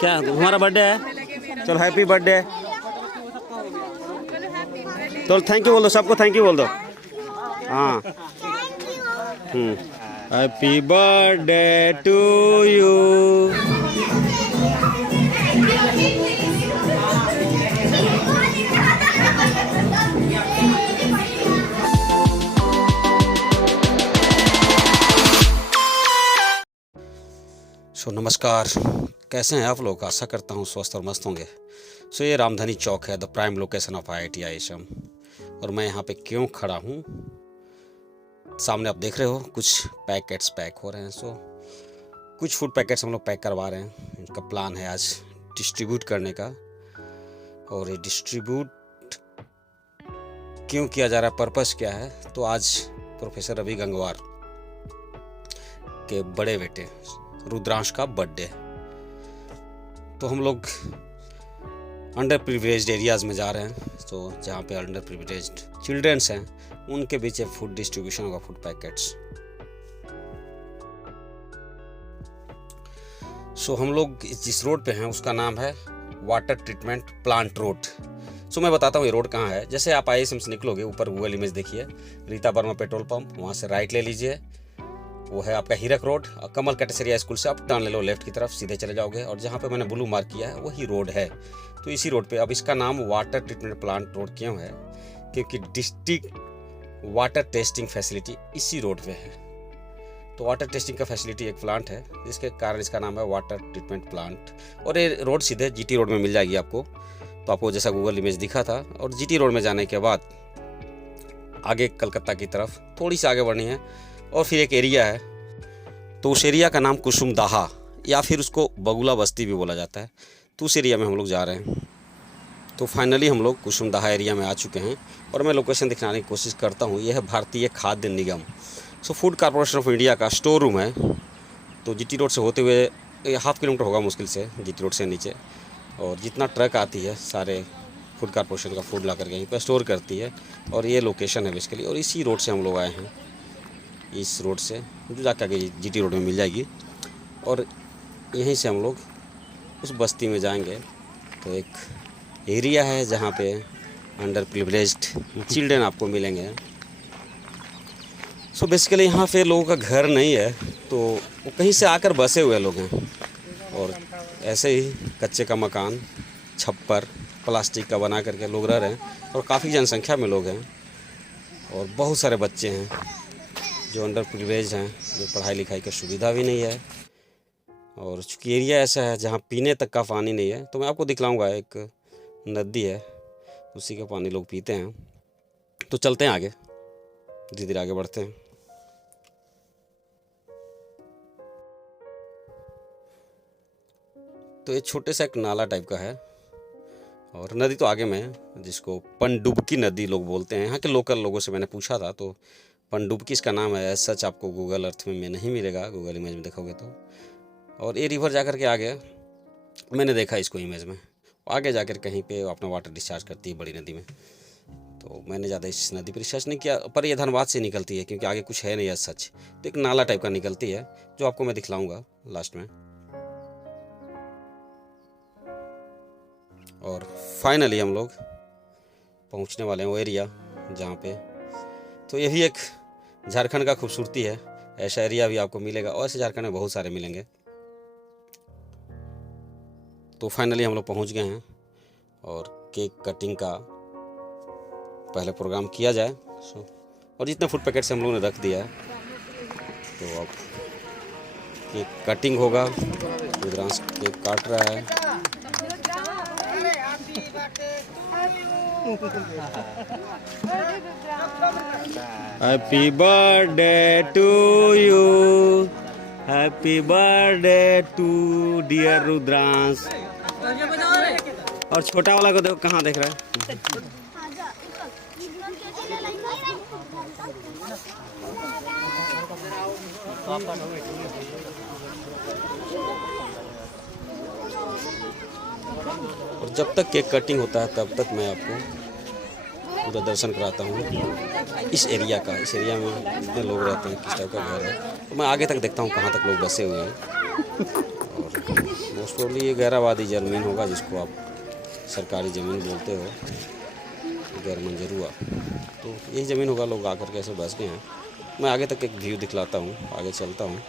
क्या तुम्हारा बर्थडे है? चलो हैप्पी बर्थडे। तो थैंक यू बोल दो, सबको थैंक यू बोल दो। हाँ। Happy birthday to you. नमस्कार, कैसे हैं आप लोग? आशा करता हूँ स्वस्थ और मस्त होंगे। ये रामधनी चौक है, the prime location of IIT ISM। और मैं यहाँ पे क्यों खड़ा हूँ? सामने आप देख रहे हो कुछ पैकेट्स पैक हो रहे हैं। कुछ फूड पैकेट्स हम लोग पैक करवा रहे हैं। इनका प्लान है आज डिस्ट्रीब्यूट करने का। और ये डिस्ट्रीब्यूट क्यों किया जा रहा है, पर्पस क्या है? तो आज प्रोफेसर रवि गंगवार के बड़े बेटे रुद्रांश का बर्थडे। तो हम लोग अंडर प्रिविलेज्ड एरियाज़ में जा रहे हैं। तो जहाँ पे अंडर प्रिविलेज्ड चिल्ड्रंस हैं उनके बीच फूड डिस्ट्रीब्यूशन होगा, फूड पैकेट्स। हम लोग जिस रोड पे हैं उसका नाम है वाटर ट्रीटमेंट प्लांट रोड। मैं बताता हूँ ये रोड कहाँ है। जैसे आप ISM से निकलोगे, ऊपर गूगल इमेज देखिए, रीता वर्मा पेट्रोल पंप, वहाँ से राइट ले लीजिए, वो है आपका हीरक रोड। कमल कैटेसरिया स्कूल से आप टर्न ले लो लेफ्ट की तरफ, सीधे चले जाओगे और जहाँ पे मैंने ब्लू मार्क किया है वही रोड है। तो इसी रोड पे अब इसका नाम वाटर ट्रीटमेंट प्लांट रोड क्यों है? क्योंकि डिस्ट्रिक्ट वाटर टेस्टिंग फैसिलिटी इसी रोड पे है। तो वाटर टेस्टिंग का फैसिलिटी एक प्लांट है, जिसके कारण इसका नाम है वाटर ट्रीटमेंट प्लांट। और ये रोड सीधे GT रोड में मिल जाएगी आपको। तो आपको जैसा गूगल इमेज दिखा था, और GT रोड में जाने के बाद आगे कलकत्ता की तरफ थोड़ी सी आगे बढ़नी है और फिर एक एरिया है। तो उस एरिया का नाम कुसुमदाहा या फिर उसको बगुला बस्ती भी बोला जाता है। तो उस एरिया में हम लोग जा रहे हैं। तो फाइनली हम लोग कुसुमदाहा एरिया में आ चुके हैं और मैं लोकेशन दिखाने की कोशिश करता हूँ। यह है भारतीय खाद्य निगम, फूड कॉरपोरेशन ऑफ इंडिया का स्टोर रूम है। तो GT रोड से होते हुए हाफ किलोमीटर होगा मुश्किल से, GT रोड से नीचे। और जितना ट्रक आती है सारे फूड कॉरपोरेशन का फूड ला करके यहीं पर स्टोर करती है। और ये लोकेशन है बेसिकली। और इसी रोड से हम लोग आए हैं, इस रोड से जो जाके आगे GT रोड में मिल जाएगी। और यहीं से हम लोग उस बस्ती में जाएंगे। तो एक एरिया है जहाँ पे अंडर प्रिविलेज्ड चिल्ड्रन आपको मिलेंगे। बेसिकली यहाँ पे लोगों का घर नहीं है, तो वो कहीं से आकर बसे हुए लोग हैं। और ऐसे ही कच्चे का मकान, छप्पर प्लास्टिक का बना करके लोग रह रहे हैं। और काफ़ी जनसंख्या में लोग हैं और बहुत सारे बच्चे हैं जो अंडर प्रिविलेज हैं, जो पढ़ाई लिखाई की सुविधा भी नहीं है। और चूँकि एरिया ऐसा है जहाँ पीने तक का पानी नहीं है, तो मैं आपको दिखलाऊंगा। एक नदी है, उसी का पानी लोग पीते हैं। तो चलते हैं आगे, धीरे धीरे आगे बढ़ते हैं। तो ये छोटे सा एक नाला टाइप का है और नदी तो आगे में है, जिसको पनडुब्बकी नदी लोग बोलते हैं। यहाँ के लोकल लोगों से मैंने पूछा था, तो पनडुब्बकी इसका नाम है। सच आपको गूगल अर्थ में नहीं मिलेगा, गूगल इमेज में देखोगे तो। और ये रिवर जाकर के आगे मैंने देखा इसको इमेज में, आगे जाकर कहीं पे अपना वाटर डिस्चार्ज करती है बड़ी नदी में। तो मैंने ज़्यादा इस नदी पर रिसर्च नहीं किया, पर यह धनबाद से निकलती है क्योंकि आगे कुछ है नहीं सच। तो एक नाला टाइप का निकलती है जो आपको मैं दिखलाऊँगा लास्ट में। और फाइनली हम लोग पहुंचने वाले हैं वो एरिया जहाँ पे। तो ये भी एक झारखंड का खूबसूरती है, ऐसा एरिया भी आपको मिलेगा और ऐसे झारखंड में बहुत सारे मिलेंगे। तो फाइनली हम लोग पहुंच गए हैं और केक कटिंग का पहले प्रोग्राम किया जाए। और जितने फूड पैकेट्स हम लोगों ने रख दिया है, तो अब केक कटिंग होगा। रुद्रांश केक काट रहा है। Happy birthday to you, happy birthday to dear Rudransh. और छोटा वाला को देखो कहाँ देख रहा है। और जब तक केक कटिंग होता है तब तक मैं आपको पूरा दर्शन कराता हूँ इस एरिया का। इस एरिया में कितने लोग रहते हैं, किस टाइप का घर है। तो मैं आगे तक देखता हूँ कहाँ तक लोग बसे हुए हैं। और मोस्ट प्रोबेबली ये गैराबादी ज़मीन होगा, जिसको आप सरकारी ज़मीन बोलते हो, गैर मंजूर हुआ, तो यही ज़मीन होगा। लोग आकर के ऐसे बस गए हैं। मैं आगे तक एक व्यू दिखलाता हूँ, आगे चलता हूँ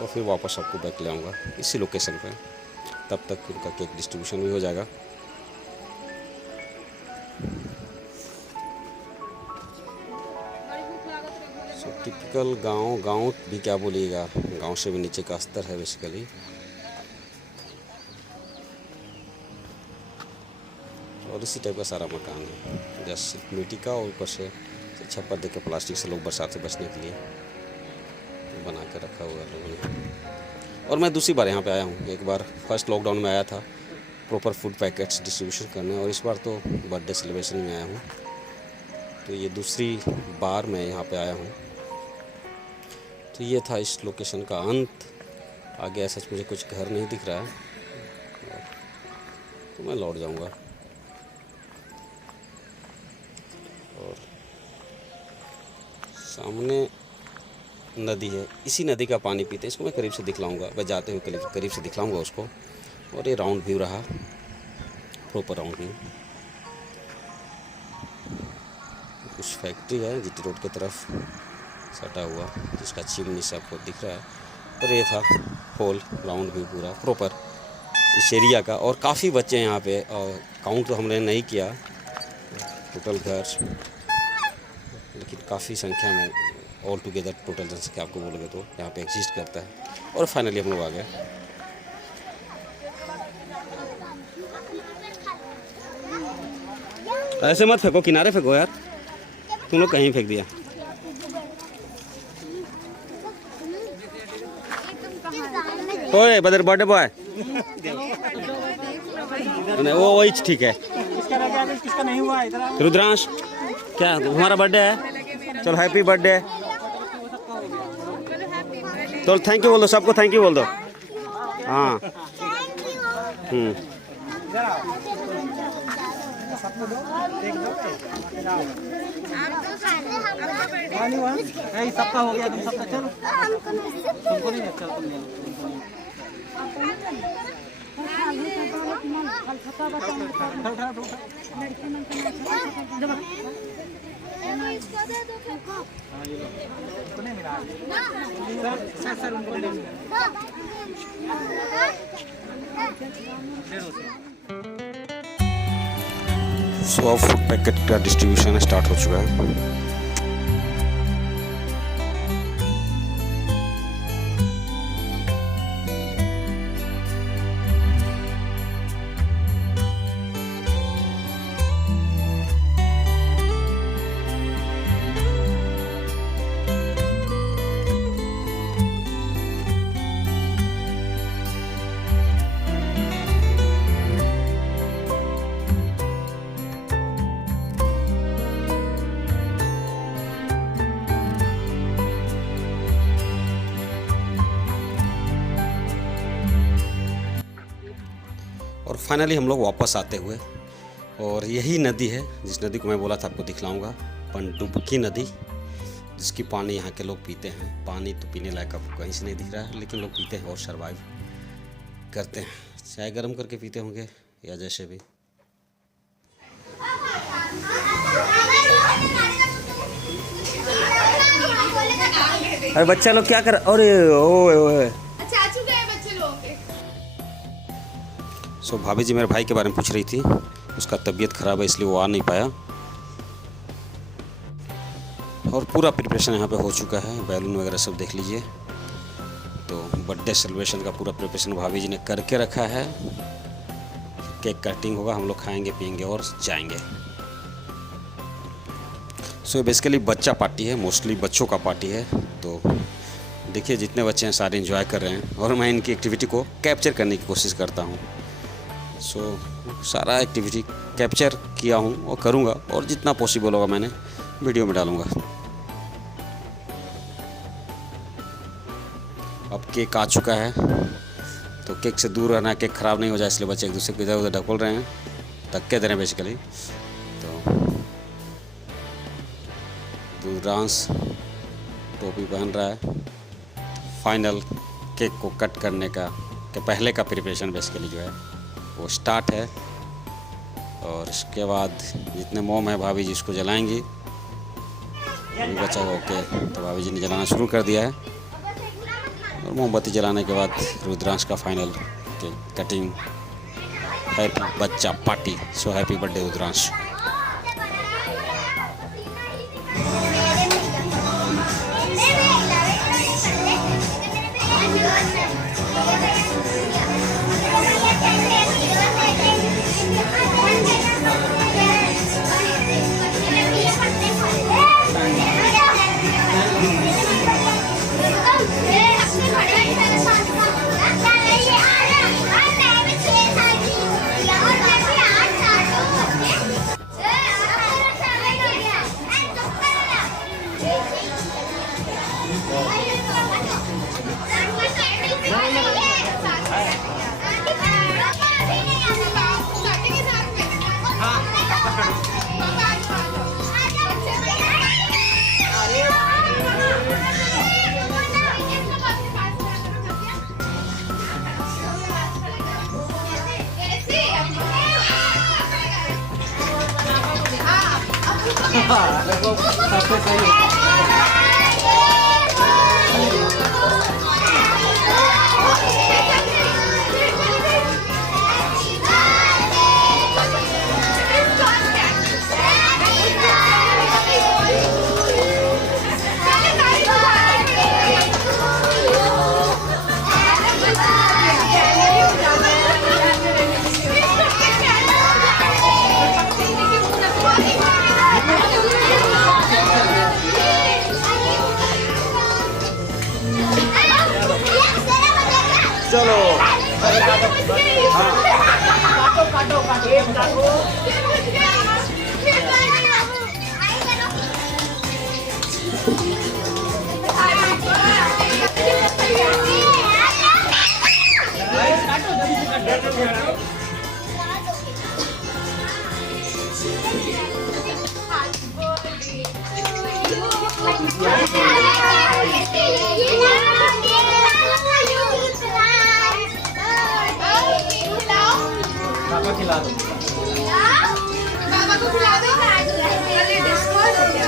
और फिर वापस आपको बैक ले आऊँगा इसी लोकेशन पे। तब तक उनका केक डिस्ट्रीब्यूशन भी हो जाएगा। सो टिपिकल गांव भी क्या बोलिएगा, गांव से भी नीचे का स्तर है बेसिकली। और इसी टाइप का सारा मकान है, जस्ट सिर्फ मिट्टी का, और ऊपर से छप्पर देकर प्लास्टिक से लोग बरसात से बचने के लिए बना के रखा हुआ है लोगों ने। और मैं दूसरी बार यहाँ पे आया हूँ। एक बार फर्स्ट लॉकडाउन में आया था प्रॉपर फूड पैकेट्स डिस्ट्रीब्यूशन करने, और इस बार तो बर्थडे सेलिब्रेशन में आया हूँ। तो ये दूसरी बार मैं यहाँ पे आया हूँ। तो ये था इस लोकेशन का अंत। आगे ऐसा मुझे कुछ घर नहीं दिख रहा है, तो मैं लौट जाऊँगा। और सामने नदी है, इसी नदी का पानी पीते हैं। इसको मैं करीब से दिखलाऊंगा, मैं जाते हुए करीब से दिखलाऊंगा उसको। और ये राउंड व्यू रहा, प्रॉपर राउंड व्यू। कुछ फैक्ट्री है जीटी रोड की तरफ सटा हुआ, जिसका चिमनी से आपको दिख रहा है। और ये था होल राउंड व्यू पूरा प्रॉपर इस एरिया का। और काफ़ी बच्चे हैं यहाँ पे, और काउंट तो हमने नहीं किया टोटल घर, लेकिन काफ़ी संख्या में ऑल टुगेदर टोटल जनसंख्या आपको बोलोगे तो यहाँ पे एग्जिस्ट करता है। और फाइनली हम लोग आ गए। ऐसे मत फेंको, किनारे फेंको यार, तुम लोग कहीं फेंक दिया। ओए बदर बर्थडे बॉय, वो वही ठीक है। किसका नहीं हुआ इधर? रुद्रांश, क्या तुम्हारा बर्थडे है? चलो हैप्पी बर्थडे। तो थैंक यू बोल दो सबको, थैंक यू बोल दो। हाँ सबका हो गया, तुम सबका चलो। तुमको नहीं अच्छा, सो अब फूड पैकेट का डिस्ट्रीब्यूशन स्टार्ट हो चुका है। और फाइनली हम लोग वापस आते हुए, और यही नदी है जिस नदी को मैं बोला था आपको दिखलाऊंगा, पनडुब्बी नदी, जिसकी पानी यहाँ के लोग पीते हैं। पानी तो पीने लायक आपको कहीं से नहीं दिख रहा है, लेकिन लोग पीते हैं और सर्वाइव करते हैं। चाय गर्म करके पीते होंगे या जैसे भी। अरे बच्चा लोग क्या कर, अरे ओए सो भाभी जी मेरे भाई के बारे में पूछ रही थी, उसका तबीयत ख़राब है इसलिए वो आ नहीं पाया। और पूरा प्रिपरेशन यहाँ पे हो चुका है, बैलून वगैरह सब देख लीजिए। तो बर्थडे सेलिब्रेशन का पूरा प्रिपरेशन भाभी जी ने करके रखा है। केक कटिंग होगा, हम लोग खाएंगे पियेंगे और जाएंगे। सो बेसिकली बच्चा पार्टी है, मोस्टली बच्चों का पार्टी है। तो देखिए जितने बच्चे हैं सारे एंजॉय कर रहे हैं, और मैं इनकी एक्टिविटी को कैप्चर करने की कोशिश करता हूँ। सो सारा एक्टिविटी कैप्चर किया हूँ और करूँगा, और जितना पॉसिबल होगा मैंने वीडियो में डालूँगा। अब केक आ चुका है, तो केक से दूर रहना, केक ख़राब नहीं हो जाए, इसलिए बच्चे एक दूसरे को इधर उधर ढकोल रहे हैं, धक्के दे रहे हैं बेसिकली। तो रुद्रांश टोपी पहन रहा है। फाइनल केक को कट करने का के पहले का प्रिपरेशन बेसिकली जो है वो स्टार्ट है। और इसके बाद जितने मोम है भाभी जी इसको जलाएंगी। अभी बचा हुआ ओके, तो भाभी जी ने जलाना शुरू कर दिया है। और मोमबत्ती जलाने के बाद रुद्रांश का फाइनल कटिंग। हैप्पी बच्चा party, so happy birthday Rudransh. चलो खिला दो, पापा को खिला दो। अरे डिस्कोर्स हो गया।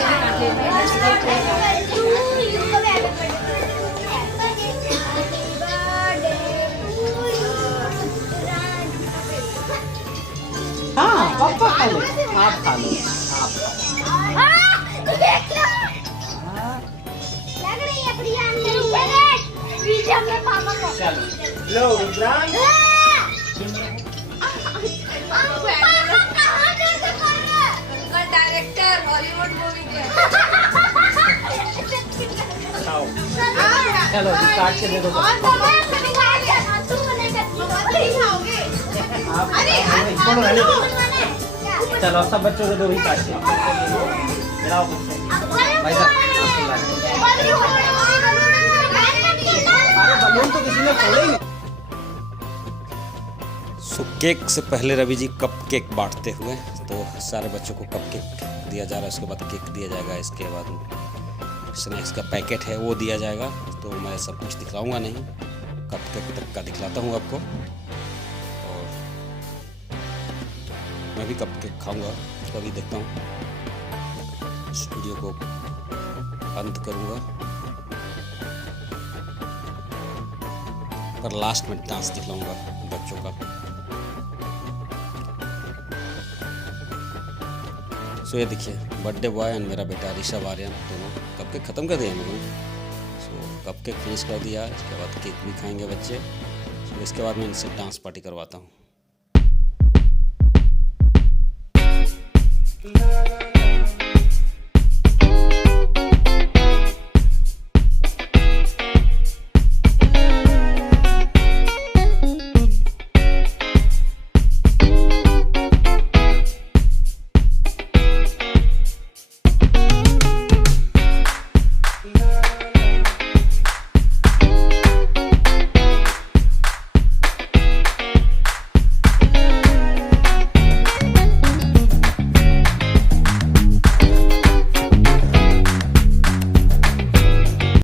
हाँ पापा खा लो, आप खा लो, आप लग रही है प्रिया अंदर वीडियो में पापा को। चलो लो रुद्रांश। उनका डायरेक्टर हॉलीवुड मूवी के। चलो काट के दे दो। और खाओगे? चलो सब बच्चों को दो ही काट के खिलाओ भाई साहब। अरे बलून तो किसी ने फोड़े ही नहीं। सो केक से पहले रवि जी कप केक बांटते हुए, तो सारे बच्चों को कप केक दिया जा रहा है। उसके बाद केक दिया जाएगा, इसके बाद स्नैक्स का पैकेट है वो दिया जाएगा। तो मैं सब कुछ दिखलाऊंगा नहीं, कप केक तक का दिखलाता हूँ आपको। और मैं भी कप केक खाऊंगा, तो अभी देखता हूँ। इस वीडियो को अंत करूँगा पर लास्ट में डांस दिखलाऊंगा बच्चों का। सो ये देखिए बर्थडे बॉय एंड मेरा बेटा ऋषभ आर्यन दोनों कप केक ख़त्म कर दिया हम लोगों ने। सो कप केक फिनिश कर दिया, इसके बाद केक भी खाएंगे बच्चे। सो इसके बाद मैं इनसे डांस पार्टी करवाता हूँ।